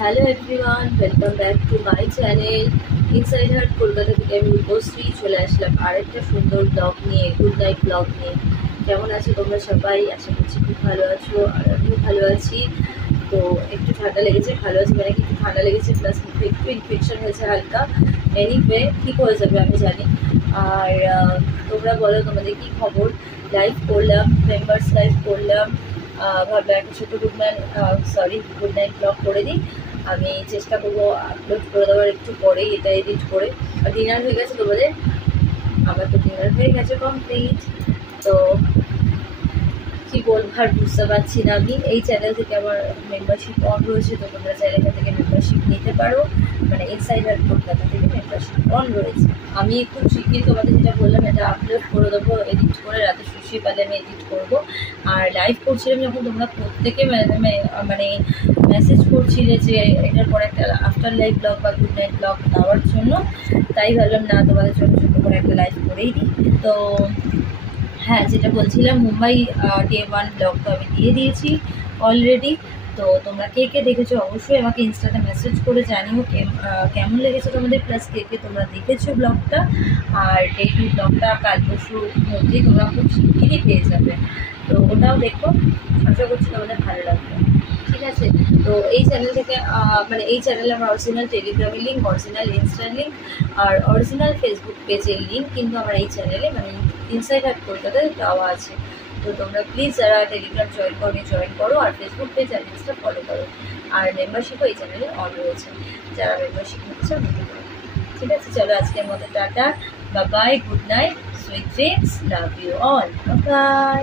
Hello everyone, welcome back to my channel inside heart Kolkata থেকে। আমি রূপশ্রী চলে আসলাম আরেকটা সুন্দর ব্লগ নিয়ে, গুড নাইট ব্লগ নিয়ে। কেমন আছো তোমরা সবাই? আশা করছি খুব ভালো আছো, আর আমিও ভালো আছি। তো একটু ঠান্ডা লেগেছে, ভালো আছে মানে একটু ঠান্ডা লেগেছে, প্লাস একটু ইনফেকশন হয়েছে হালকা। এনিওয়ে ঠিক হয়ে যাবে আমি জানি। আর তোমরা বলো, তোমাদের কী খবর? লাইভ করলাম, মেম্বার্স লাইভ করলাম, ভাবলাম একটা ছোটো গুড নাইট ব্লগ করে দিই। আমি চেষ্টা করবো আপলোড করে দেওয়ার একটু পরেই, এটা এডিট করে। আর ডিনার হয়ে গেছে তোমাদের? আমার তো ডিনার হয়ে গেছে কমপ্লিট। তো কী বলবো আর বুঝতে পারছি না। আমি এই চ্যানেল থেকে আমার মেম্বারশিপ অন রয়েছে, তো তোমরা চাইলে এখান থেকে মেম্বারশিপ নিতে পারো। মানে ইনসাইড হার্ট কলকাতা থেকে মেম্বারশিপ অন রয়েছে। আমি খুব শিগগিরই তোমাদের যেটা বললাম এটা আপলোড করে দেবো, এডিট করে রাতে শুষি পালে আমি এডিট করবো। আর লাইভ করছিলাম যখন, তোমরা প্রত্যেকে মানে মেসেজ করছিলে যে এটার পর একটা আফটার লাইভ ব্লগ বা গুড নাইট ব্লগ দেওয়ার জন্য, তাই ভাবলাম না তোমাদের ছোটো ছোটো করে একটা লাইভ করেই দিই। তো হ্যাঁ, যেটা বলছিলাম, মুম্বাই ডে 1 ব্লগ তো আমি দিয়ে দিয়েছি অলরেডি। তো তোমরা কে কে দেখেছো অবশ্যই আমাকে ইনস্টাতে মেসেজ করে জানিও কেমন লেগেছে তোমাদের, প্লাস কে কে তোমরা দেখেছো ব্লগটা। আর ডে 2 ব্লগটা কাল পরশুর মধ্যেই তোমরা খুব শিগগিরই পেয়ে যাবে, তো ওটাও দেখো। আশা করছি তোমাদের ভালো লাগবে, ঠিক আছে? তো এই চ্যানেল থেকে মানে এই চ্যানেলে আমার অরিজিনাল টেলিগ্রামের লিঙ্ক, অরিজিনাল ইনস্টার লিঙ্ক আর অরিজিনাল ফেসবুক পেজের লিঙ্ক কিন্তু আমার এই চ্যানেলে মানে ইনসাইড হার্ট কলকাতায় দেওয়া আছে। তো তোমরা প্লিজ যারা টেলিগ্রাম জয়েন করো, আর ফেসবুক পেজ আর ইনস্টা ফলো করো। আর মেম্বারশিপও এই চ্যানেলে অন রয়েছে, যারা মেম্বারশিপ নিচ্ছে নিতে পারো। ঠিক আছে, চলো আজকের মতো টাটা, bye bye, good night, sweet dreams, love you all, by.